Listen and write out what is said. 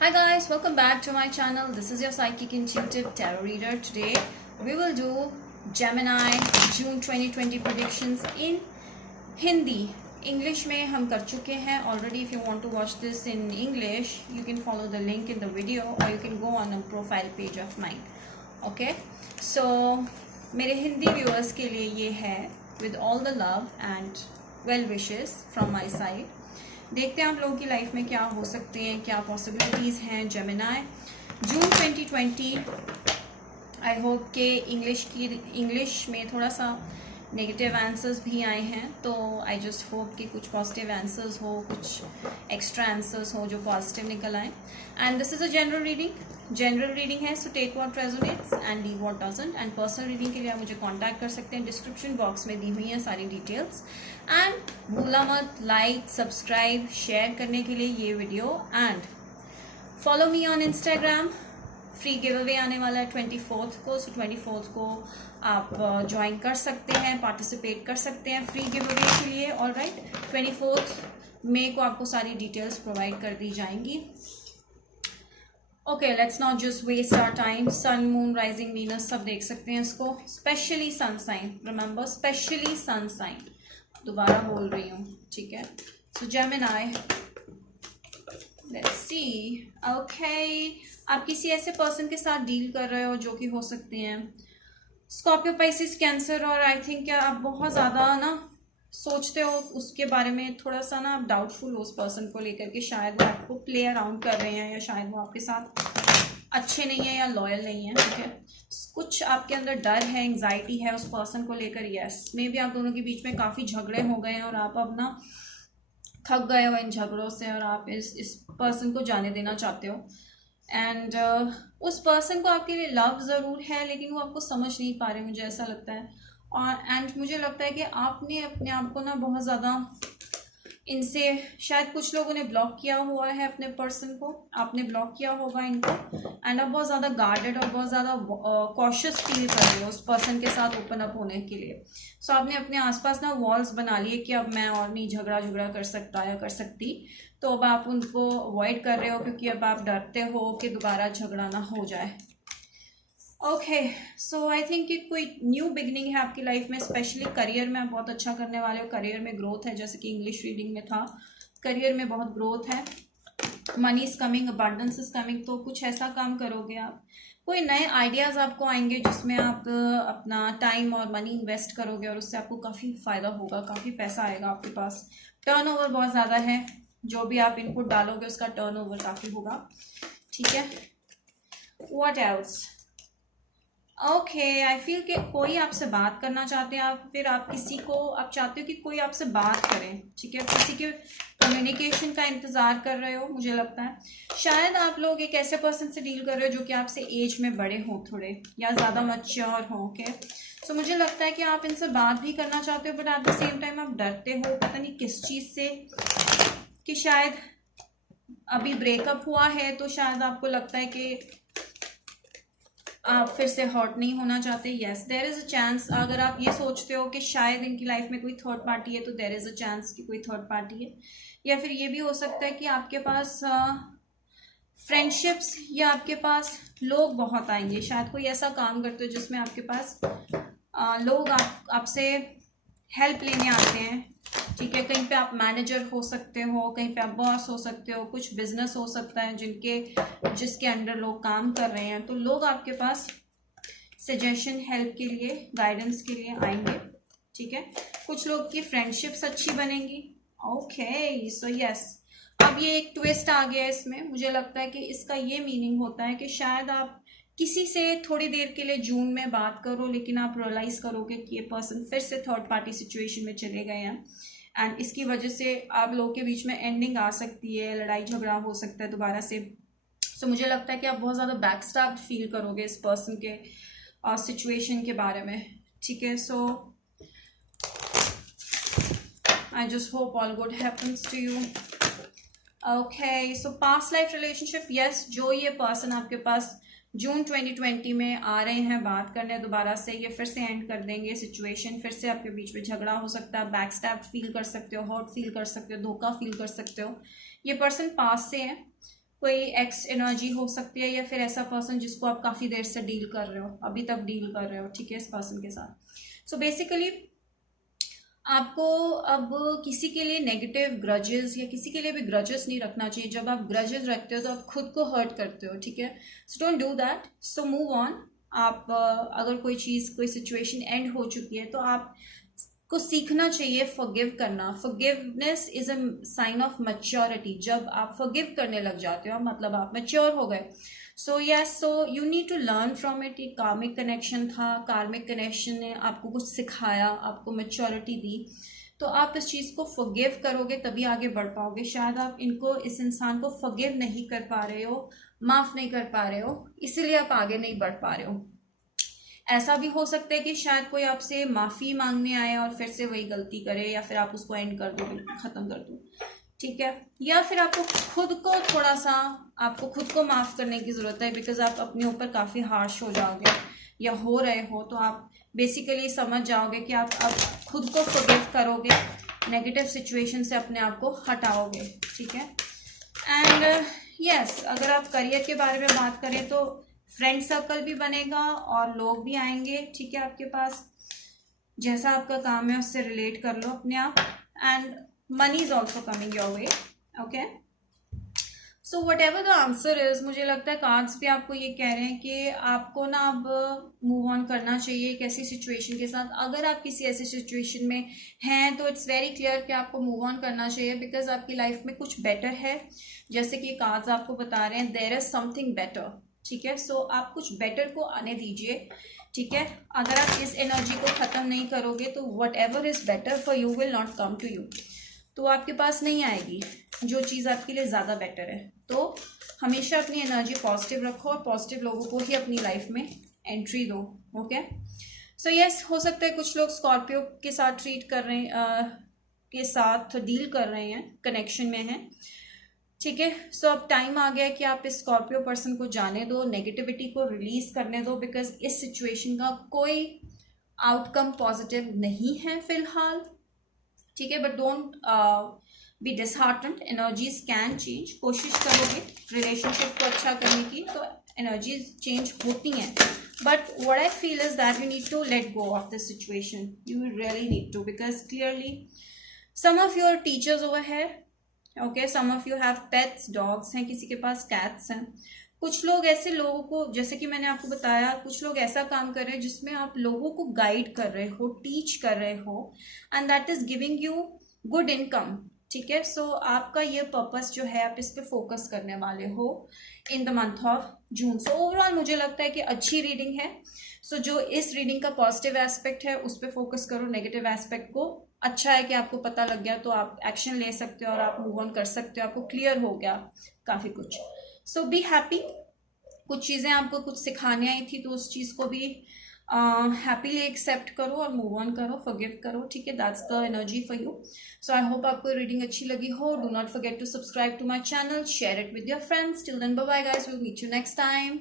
Hi guys, welcome back to my channel. This is your psychic intuitive tarot reader. Today we will do Gemini June 2020 predictions in Hindi. English में हम कर चुके हैं already. If you want to watch this in English, you can follow the link in the video or you can go on a profile page of mine. Okay? So मेरे Hindi viewers के लिए ये है with all the love and well wishes from my side. देखते हैं आप लोगों की लाइफ में क्या हो सकते हैं, क्या पॉसिबिलिटीज़ हैं जेमिनाई जून 2020। आई होप के इंग्लिश में थोड़ा सा नेगेटिव आंसर्स भी आए हैं, तो आई जस्ट होप कि कुछ पॉजिटिव आंसर्स हो, कुछ एक्स्ट्रा आंसर्स हो जो पॉजिटिव निकल आए। And this is a general reading है, so take what resonates and leave what doesn't. And personal reading के लिए आप मुझे कांटेक्ट कर सकते हैं, डिस्क्रिप्शन बॉक्स में दी हुई हैं सारी डिटेल्स। एंड भूला मत लाइक सब्सक्राइब शेयर करने के लिए ये video, and follow me on Instagram. Free give away आने वाला है 24th को, सो 24th को आप ज्वाइन कर सकते हैं, पार्टिसिपेट कर सकते हैं फ्री गिव अवे के लिए। ऑल राइट, 24th मई को आपको सारी डिटेल्स प्रोवाइड कर दी जाएंगी। Okay, let's not just waste our time. Sun moon rising Venus सब देख सकते हैं इसको, specially sun sign, remember specially sun sign, दोबारा बोल रही हूँ, ठीक है। So Gemini, let's see. Okay, आप किसी ऐसे पर्सन के साथ डील कर रहे हो जो कि हो सकते हैं स्कॉर्पियो, पाइसिस, कैंसर, और आई थिंक क्या आप बहुत ज़्यादा ना सोचते हो उसके बारे में, थोड़ा सा ना आप डाउटफुल हो उस पर्सन को लेकर के, शायद वो आपको प्ले अराउंड कर रहे हैं या शायद वो आपके साथ अच्छे नहीं है या लॉयल नहीं है, ठीक है। कुछ आपके अंदर डर है, एंग्जाइटी है उस पर्सन को लेकर। यस, मे बी आप दोनों के बीच में काफ़ी झगड़े हो गए हैं और आप अब ना थक गए हो इन झगड़ों से और आप इस पर्सन को जाने देना चाहते हो। एंड उस पर्सन को आपके लिए लव ज़रूर है, लेकिन वो आपको समझ नहीं पा रहे, मुझे ऐसा लगता है। और एंड मुझे लगता है कि आपने अपने आप को ना बहुत ज़्यादा इनसे, शायद कुछ लोगों ने ब्लॉक किया हुआ है अपने पर्सन को, आपने ब्लॉक किया होगा इनको, एंड आप बहुत ज़्यादा गार्डेड और बहुत ज़्यादा कॉशियस फील कर रहे हो उस पर्सन के साथ ओपन अप होने के लिए। सो आपने अपने आसपास ना वॉल्स बना लिए कि अब मैं और नहीं झगड़ा कर सकता या कर सकती, तो अब आप उनको अवॉइड कर रहे हो क्योंकि अब आप डरते हो कि दोबारा झगड़ा ना हो जाए। ओके, सो आई थिंक कि कोई न्यू बिगनिंग है आपकी लाइफ में, स्पेशली करियर में आप बहुत अच्छा करने वाले हो, करियर में ग्रोथ है, जैसे कि इंग्लिश रीडिंग में था, करियर में बहुत ग्रोथ है, money is coming, abundance is coming. तो कुछ ऐसा काम करोगे आप, कोई नए आइडियाज़ आपको आएंगे जिसमें आप अपना टाइम और मनी इन्वेस्ट करोगे और उससे आपको काफ़ी फ़ायदा होगा, काफ़ी पैसा आएगा आपके पास, टर्नओवर बहुत ज़्यादा है, जो भी आप इनपुट डालोगे उसका टर्नओवर काफ़ी होगा, ठीक है। What else? Okay, I feel कि कोई आपसे बात करना चाहते हैं आप, फिर आप किसी को आप चाहते हो कि कोई आपसे बात करें, ठीक है, किसी के कम्युनिकेशन का इंतज़ार कर रहे हो, मुझे लगता है। शायद आप लोग एक ऐसे पर्सन से डील कर रहे हो जो कि आपसे एज में बड़े हों थोड़े, या ज़्यादा मैच्योर हों, ओके। सो मुझे लगता है कि आप इनसे बात भी करना चाहते हो, but at the same time आप डरते हो, पता नहीं किस चीज़ से, कि शायद अभी ब्रेकअप हुआ है तो शायद आपको लगता है कि आप फिर से हर्ट नहीं होना चाहते। Yes, there is a chance, अगर आप ये सोचते हो कि शायद इनकी लाइफ में कोई थर्ड पार्टी है, तो देयर इज़ अ चांस कि कोई थर्ड पार्टी है। या फिर ये भी हो सकता है कि आपके पास फ्रेंडशिप्स या आपके पास लोग बहुत आएंगे, शायद कोई ऐसा काम करते हो जिसमें आपके पास लोग आपसे हेल्प लेने आते हैं, ठीक है। कहीं पे आप मैनेजर हो सकते हो, कहीं पे आप बॉस हो सकते हो, कुछ बिजनेस हो सकता है जिसके अंडर लोग काम कर रहे हैं, तो लोग आपके पास सजेशन, हेल्प के लिए, गाइडेंस के लिए आएंगे, ठीक है। कुछ लोग की फ्रेंडशिप्स अच्छी बनेंगी। ओके, सो यस, अब ये एक ट्विस्ट आ गया इसमें, मुझे लगता है कि इसका ये मीनिंग होता है कि शायद आप किसी से थोड़ी देर के लिए जून में बात करो, लेकिन आप रियलाइज करोगे कि ये पर्सन फिर से थर्ड पार्टी सिचुएशन में चले गए हैं, एंड इसकी वजह से आप लोगों के बीच में एंडिंग आ सकती है, लड़ाई झगड़ा हो सकता है दोबारा से। सो मुझे लगता है कि आप बहुत ज़्यादा बैकस्टैब्ड फील करोगे इस पर्सन के सिचुएशन के बारे में, ठीक है। So I just hope all good happens to you. Okay, so past life relationship, yes, जो ये पर्सन आपके पास जून 2020 में आ रहे हैं बात करने दोबारा से, ये फिर से एंड कर देंगे सिचुएशन, फिर से आपके बीच में झगड़ा हो सकता है, बैकस्टैब फील कर सकते हो, हर्ट फील कर सकते हो, धोखा फील कर सकते हो। ये पर्सन पास से है, कोई एक्स एनर्जी हो सकती है, या फिर ऐसा पर्सन जिसको आप काफ़ी देर से डील कर रहे हो, अभी तक डील कर रहे हो, ठीक है, इस पर्सन के साथ। सो बेसिकली आपको अब किसी के लिए नेगेटिव ग्रजेस या किसी के लिए भी ग्रजेस नहीं रखना चाहिए। जब आप ग्रजेस रखते हो तो आप खुद को हर्ट करते हो, ठीक है। So don't do that, so move on. आप अगर कोई चीज़, कोई सिचुएशन एंड हो चुकी है तो आप को सीखना चाहिए फॉरगिव करना। Forgiveness is a sign of maturity. जब आप फॉरगिव करने लग जाते हो मतलब आप मैच्योर हो गए। So yes, so you need to learn from it. ये कार्मिक कनेक्शन था, कार्मिक कनेक्शन ने आपको कुछ सिखाया, आपको मैच्योरिटी दी, तो आप इस चीज़ को फॉरगिव करोगे तभी आगे बढ़ पाओगे। शायद आप इनको, इस इंसान को फॉरगिव नहीं कर पा रहे हो, माफ़ नहीं कर पा रहे हो, इसीलिए आप आगे नहीं बढ़ पा रहे हो। ऐसा भी हो सकता है कि शायद कोई आपसे माफ़ी मांगने आए और फिर से वही गलती करे, या फिर आप उसको एंड कर दो, ख़त्म कर दो, ठीक है। या फिर आपको खुद को थोड़ा सा, आपको खुद को माफ़ करने की ज़रूरत है, बिकॉज आप अपने ऊपर काफ़ी हार्श हो जाओगे या हो रहे हो, तो आप बेसिकली समझ जाओगे कि आप अब खुद को फॉरगिव करोगे, नेगेटिव सिचुएशन से अपने आप को हटाओगे, ठीक है। एंड यस, अगर आप करियर के बारे में बात करें तो फ्रेंड सर्कल भी बनेगा और लोग भी आएंगे, ठीक है, आपके पास। जैसा आपका काम है उससे रिलेट कर लो अपने आप। And money is also coming your way, okay. So what ever the answer is, मुझे लगता है कार्ड्स भी आपको ये कह रहे हैं कि आपको ना अब मूव ऑन करना चाहिए एक ऐसी सिचुएशन के साथ। अगर आप किसी ऐसी सिचुएशन में हैं तो इट्स वेरी क्लियर कि आपको मूव ऑन करना चाहिए, बिकॉज आपकी लाइफ में कुछ बेटर है। जैसे कि कार्ड्स आपको बता रहे हैं, देयर इज समथिंग बेटर, ठीक है। सो आप कुछ बेटर को आने दीजिए, ठीक है। अगर आप इस एनर्जी को ख़त्म नहीं करोगे तो whatever is better for you will not come to you, तो आपके पास नहीं आएगी जो चीज़ आपके लिए ज़्यादा बेटर है। तो हमेशा अपनी एनर्जी पॉजिटिव रखो और पॉजिटिव लोगों को ही अपनी लाइफ में एंट्री दो, ओके। सो यस, हो सकता है कुछ लोग स्कॉर्पियो के साथ ट्रीट कर रहे हैं, के साथ डील कर रहे हैं, कनेक्शन में हैं, ठीक है। सो अब टाइम आ गया कि आप इस स्कॉर्पियो पर्सन को जाने दो, नेगेटिविटी को रिलीज करने दो, बिकॉज इस सिचुएशन का कोई आउटकम पॉजिटिव नहीं है फिलहाल, ठीक है। But don't be disheartened, energies can change. कोशिश करोगे रिलेशनशिप को अच्छा करने की तो एनर्जीज चेंज होती हैं, but what I feel is that you need to let go of this situation, you really need to, because clearly some of your teachers over है, okay, some of you have pets, dogs हैं, किसी के पास cats हैं। कुछ लोग ऐसे लोगों को, जैसे कि मैंने आपको बताया, कुछ लोग ऐसा काम कर रहे हैं जिसमें आप लोगों को गाइड कर रहे हो, टीच कर रहे हो, and that is giving you good income, ठीक है। सो आपका ये पर्पस जो है, आप इस पे फोकस करने वाले हो in the month of June. So overall मुझे लगता है कि अच्छी रीडिंग है। सो जो इस रीडिंग का पॉजिटिव एस्पेक्ट है उस पर फोकस करो, नेगेटिव एस्पेक्ट को अच्छा है कि आपको पता लग गया तो आप एक्शन ले सकते हो और आप मूव ऑन कर सकते हो, आपको क्लियर हो गया काफ़ी कुछ। सो बी हैप्पी। कुछ चीज़ें आपको कुछ सिखाने आई थी तो उस चीज़ को भी हैप्पीली एक्सेप्ट करो और मूव ऑन करो, फॉरगिव करो, ठीक है। That's the energy for you. So I hope आपको रीडिंग अच्छी लगी हो। Do not forget to subscribe to my channel, share it with your friends. Till then bye bye guys, will meet you next time.